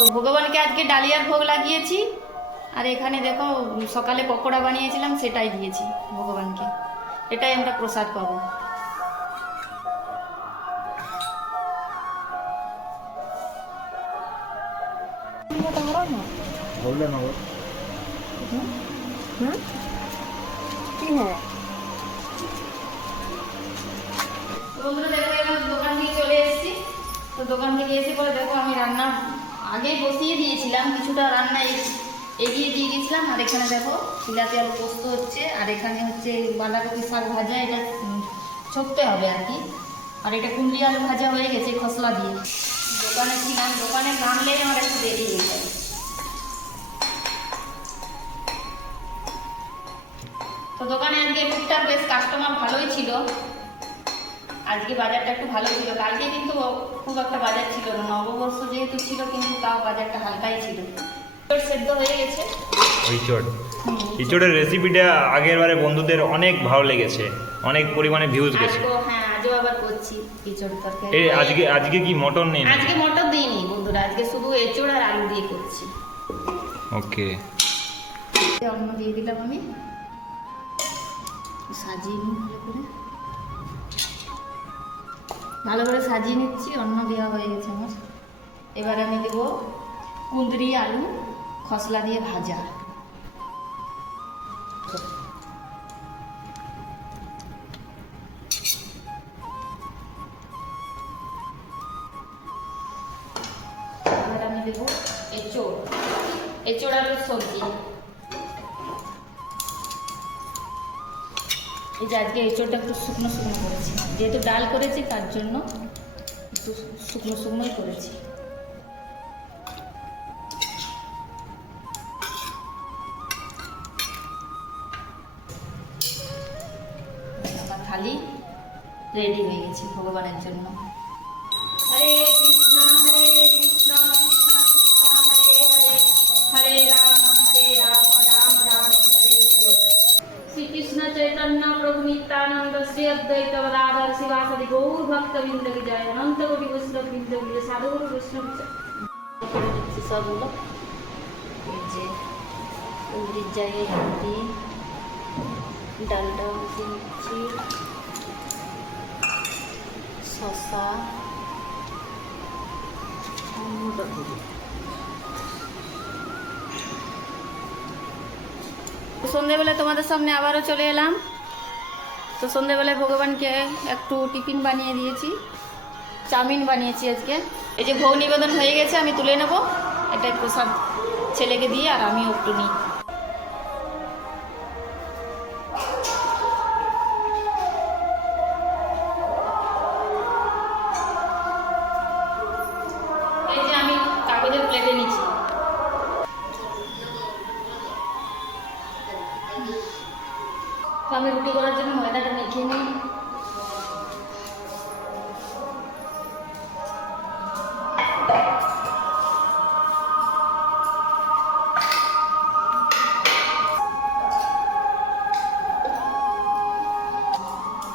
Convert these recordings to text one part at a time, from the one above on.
তো ভগবানকে আজকে ডালিয়ার ভোগ লাগিয়েছি। আর এখানে দেখো সকালে পকোড়া বানিয়েছিলাম, সেটাই দিয়েছি ভগবানকে। এটাই আমরা প্রসাদ পাবো। বন্ধুরা দেখো এবার দোকান থেকে চলে এসেছি। তো দোকান থেকে এসে পরে দেখো আমি রান্না আগেই বসিয়ে দিয়েছিলাম, কিছুটা রান্না এগিয়ে দিয়ে গেছিলাম। আর এখানে দেখো বিলাতি আলু পোস্ত হচ্ছে, আর এখানে হচ্ছে বাঁধাকপি শাক ভাজা, এটা ছকতে হবে আর কি। আর এটা কুমড়ি আলু ভাজা হয়ে গেছে খসলা দিয়ে। দোকানে ছিলাম, দোকানে নামলেই আমার একটু দেরি হয়ে যায়। তো দোকানে আজকে টুকটাক বেশ কাস্টমার ভালোই ছিল। আজকে বাজারটা একটু ভালো ছিল, কালকে কিন্তু খুব একটা বাজার ছিল না, নববর্ষ যেহেতু ছিল, কিন্তু তাও বাজারটা হালকাই ছিল। সেদ্ধ হয়ে গেছে ইঁচড়ের রেসিপিটা আগের বারে বন্ধুদের অনেক ভালো লেগেছে, অনেক পরিমাণে ভিউজ গেছে। হ্যাঁ, আজও আবার করছি ইঁচড় তরকারি। আজকে কি মটন নেই? আজকে মটর দিইনি বন্ধুরা, আজকে শুধু এঁচড় আর আলু দিয়ে করছি। ওকে, অন্ন দিয়ে দিলাম আমি, সাজিয়ে নিই ভালো করে সাজিয়ে নিচ্ছি। অন্ন দেওয়া হয়ে গেছে আমার। এবার আমি দেবো কুঁদরি আলু খসলা দিয়ে ভাজা। এবার আমি দেবো এঁচড় আলুর সবজি। এই যে আজকে এঁচড়টা একটু শুকনো শুকনো করেছি, যেহেতু ডাল করেছি তার জন্য একটু শুকনো শুকনোই করেছি। আমার থালি রেডি হয়ে গেছে ভগবানের জন্য। হরে কৃষ্ণ হরে কৃষ্ণ কৃষ্ণ কৃষ্ণ হরে হরে, হরে রাম রাম রাম হরে হরে। শ্রীকৃষ্ণ চৈতন্য প্রভু নিত্যানন্দ শ্রী অদ্বৈত গদাধর শিবাসাদি গৌর ভক্তবৃন্দ কি জয়। অনন্ত কোটি বৈষ্ণব বৃন্দ কি জয়। সাধুগুরু বৈষ্ণব করে দিচ্ছি সবগুলো। এই যে কুঁদরির জায়গায় রুটি, ডালটা বসিয়ে নিচ্ছি, শসা, সন্ধ্যেবেলা তোমাদের সামনে আবারও চলে এলাম। তো সন্ধ্যেবেলায় ভগবানকে একটু টিফিন বানিয়ে দিয়েছি, চাউমিন বানিয়েছি আজকে। এই যে ভোগ নিবেদন হয়ে গেছে, আমি তুলে নেব। এটাই প্রসাদ ছেলেকে দিয়ে, আর আমিও একটু নিই। এই যে আমি কাগজের প্লেটে নিচ্ছি। তো আমি রুটি করার জন্য ময়দাটা মেখে নিই।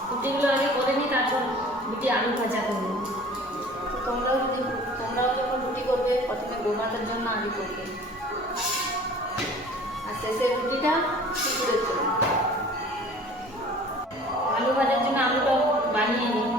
রুটিগুলো আগে করে নিই, তারপর রুটি আলু ভাজা করবো। তোমরাও যখন রুটি করবে প্রথমে ডোনাটের জন্য আলু করবে, আর শেষে রুটিটা করে দেবে। আলু ভাজার জন্য আলুটা বানিয়ে নিই।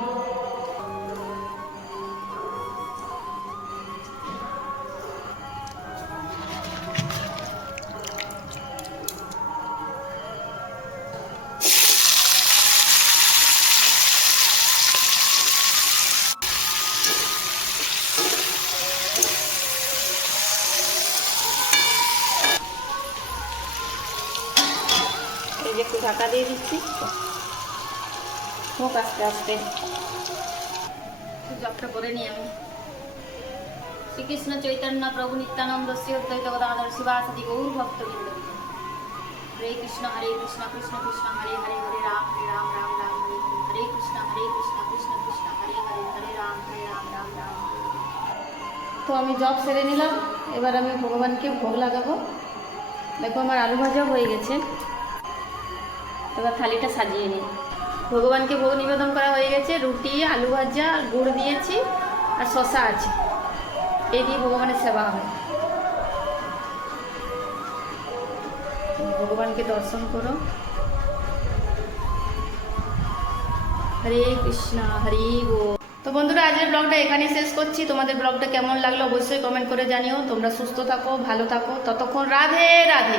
এই যে একটু ঢাকা দিয়ে দিচ্ছি, হোক আস্তে আস্তে। জবটা করে নিই আমি। শ্রীকৃষ্ণ চৈতন্য প্রভু নিত্যানন্দ শ্রী অদ্বৈত গদাধর শিবাসাদি গৌর ভক্তবৃন্দ। হরে কৃষ্ণ কৃষ্ণ কৃষ্ণ হরে হরে, হরে রাম রাম রাম হরে হরে। হরে কৃষ্ণ কৃষ্ণ কৃষ্ণ হরে হরে, হরে রাম রাম রাম হরে হরে। তো আমি জব সেরে নিলাম, এবার আমি ভগবানকে ভোগ লাগাবো। দেখো আমার আলু ভাজা হয়ে গেছে, এবার থালিটা সাজিয়ে নিই। ভগবানকে ভোগ নিবেদন করা হয়ে গেছে। রুটি, আলু ভাজা, গুড় দিয়েছি, আর শসা আছে। এই দিয়ে ভগবানের সেবা হবে। ভগবানকে দর্শন করো। হরে কৃষ্ণ হরি বল। তো বন্ধুরা, আজকের ব্লগটা এখানেই শেষ করছি। তোমাদের ব্লগটা কেমন লাগলো অবশ্যই কমেন্ট করে জানিও। তোমরা সুস্থ থাকো, ভালো থাকো, ততক্ষণ রাধে রাধে।